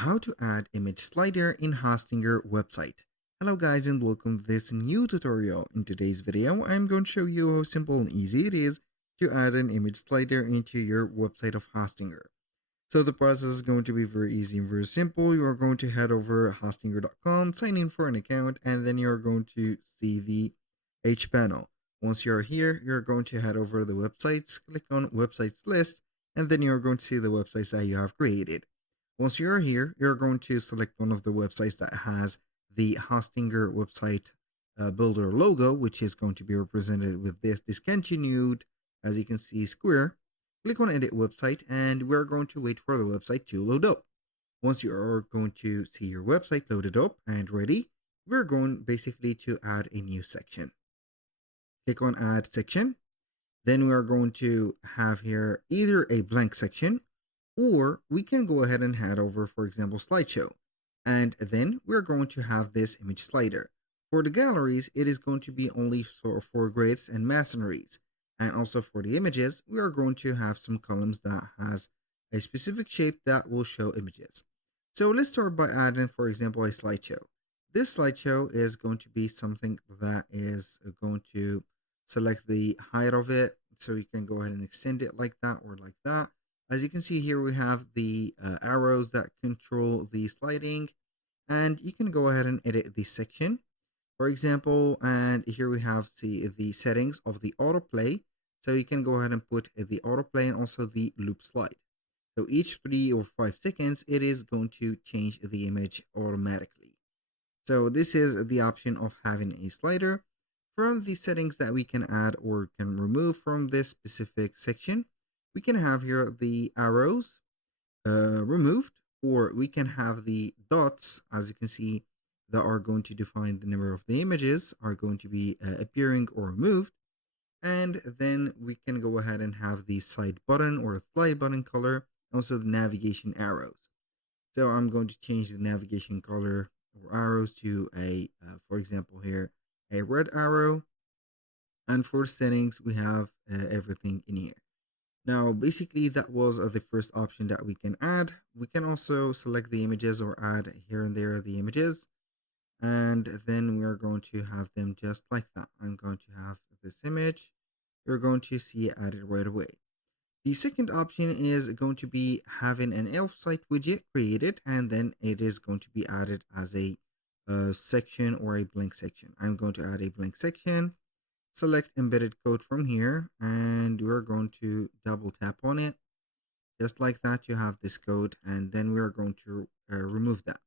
How to add image slider in Hostinger website. Hello guys and welcome to this new tutorial. In today's video, I'm going to show you how simple and easy it is to add an image slider into your website of Hostinger. So the process is going to be very easy and very simple. You are going to head over hostinger.com, sign in for an account, and then you're going to see the H panel. Once you're here, you're going to head over to the websites, click on websites list, and then you're going to see the websites that you have created. Once you're here, you're going to select one of the websites that has the Hostinger website builder logo, which is going to be represented with this discontinued, as you can see, square. Click on edit website and we're going to wait for the website to load up. Once you are going to see your website loaded up and ready, we're going basically to add a new section. Click on add section. Then we are going to have here either a blank section, or we can go ahead and head over, for example, slideshow. And then we're going to have this image slider. For the galleries, it is going to be only for grids and masonries. And also for the images, we are going to have some columns that has a specific shape that will show images. So let's start by adding, for example, a slideshow. This slideshow is going to be something that is going to select the height of it. So you can go ahead and extend it like that or like that. As you can see here, we have the arrows that control the sliding, and you can go ahead and edit the section, for example. And here we have the settings of the autoplay. So you can go ahead and put the autoplay and also the loop slide. So each 3 or 5 seconds, it is going to change the image automatically. So this is the option of having a slider. From the settings that we can add or can remove from this specific section, we can have here the arrows removed, or we can have the dots, as you can see, that are going to define the number of the images are going to be appearing or removed. And then we can go ahead and have the side button or slide button color, also the navigation arrows. So I'm going to change the navigation color or arrows to for example here, a red arrow. And for settings, we have everything in here. Now, basically, that was the first option that we can add. We can also select the images or add here and there the images. And then we're going to have them just like that. I'm going to have this image. You're going to see it added right away. The second option is going to be having an elf site widget created, and then it is going to be added as a section or a blank section. I'm going to add a blank section. Select embedded code from here, and we're going to double tap on it. Just like that, you have this code, and then we are going to remove that.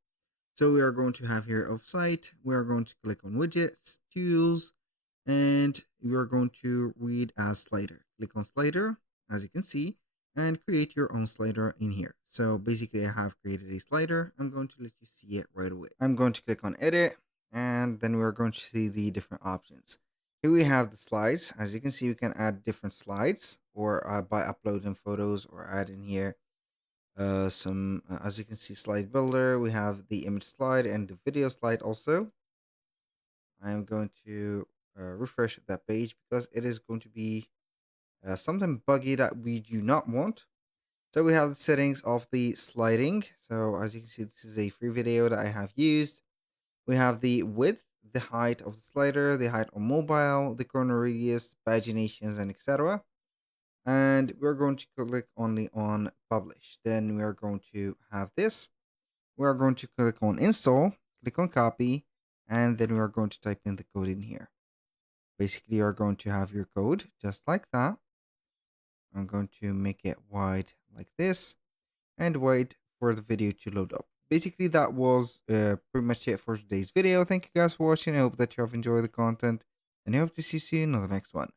So we are going to have here offsite. We are going to click on widgets, tools, and we are going to read as slider. Click on slider, as you can see, and create your own slider in here. So basically, I have created a slider. I'm going to let you see it right away. I'm going to click on edit, and then we're going to see the different options. Here we have the slides. As you can see, we can add different slides or by uploading photos or add in here as you can see, slide builder. We have the image slide and the video slide also. I'm going to refresh that page because it is going to be something buggy that we do not want. So we have the settings of the sliding. So as you can see, this is a free video that I have used. We have the width, the height of the slider, the height on mobile, the corner radius, paginations, and etc. And we're going to click only on publish. Then we are going to have this. We are going to click on install, click on copy, and then we are going to type in the code in here. Basically, you are going to have your code just like that. I'm going to make it wide like this and wait for the video to load up. Basically, that was pretty much it for today's video. Thank you guys for watching. I hope that you have enjoyed the content, and I hope to see you soon on the next one.